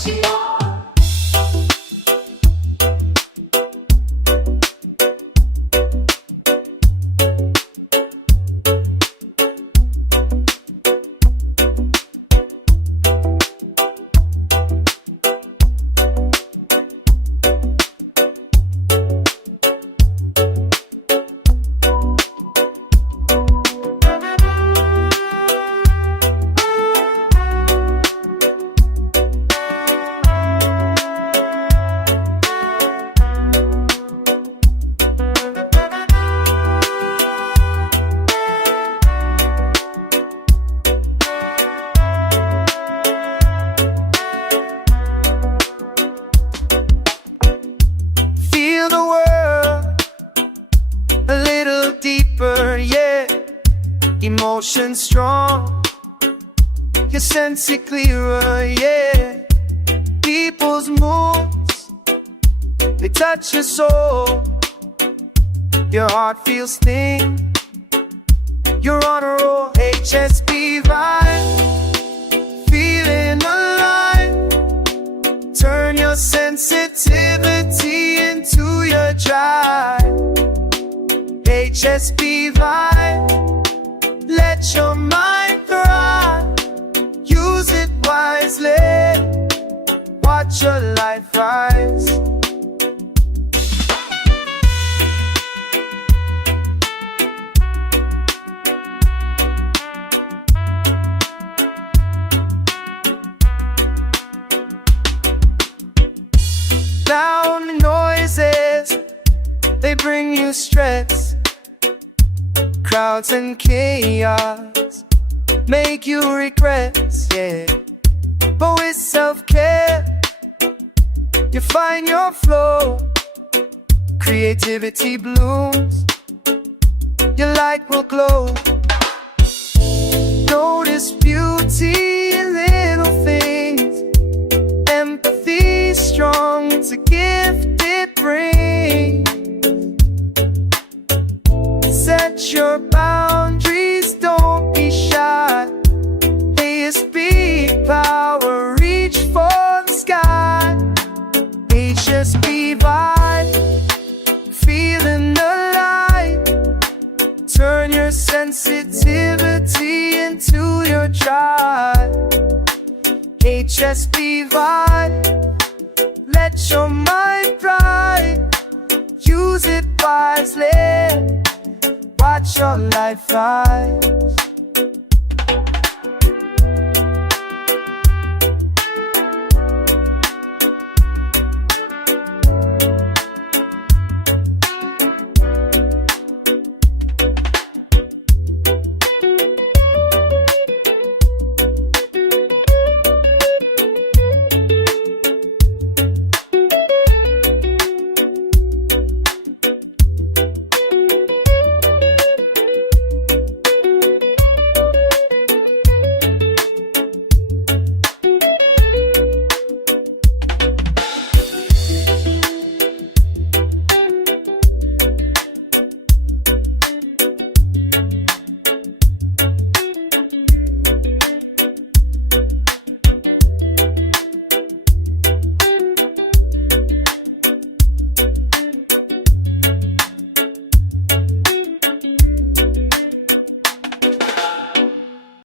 what you are. Feel the world a little deeper, yeah. Emotion strong, you sense it clearer, yeah. People's moods, they touch your soul. Your heart feels thin, you're on a roll. HSP vibe, feeling alive. Turn your sensitivity into your drive. HSP vibe, let your mind thrive. Use it wisely, watch your life rise. Loud noises, they bring you stress. Crowds and chaos make you regrets, yeah. But with self-care, you find your flow. Creativity blooms, your light will glow. Notice beauty in little things. Empathy strong, it's a gift it brings. Set your boundaries, don't be shy. HSP power, reach for the sky. HSP vibe, feeling alive. Turn your sensitivity into your drive. HSP vibe, let your mind thrive. Use it wisely, watch your life rise.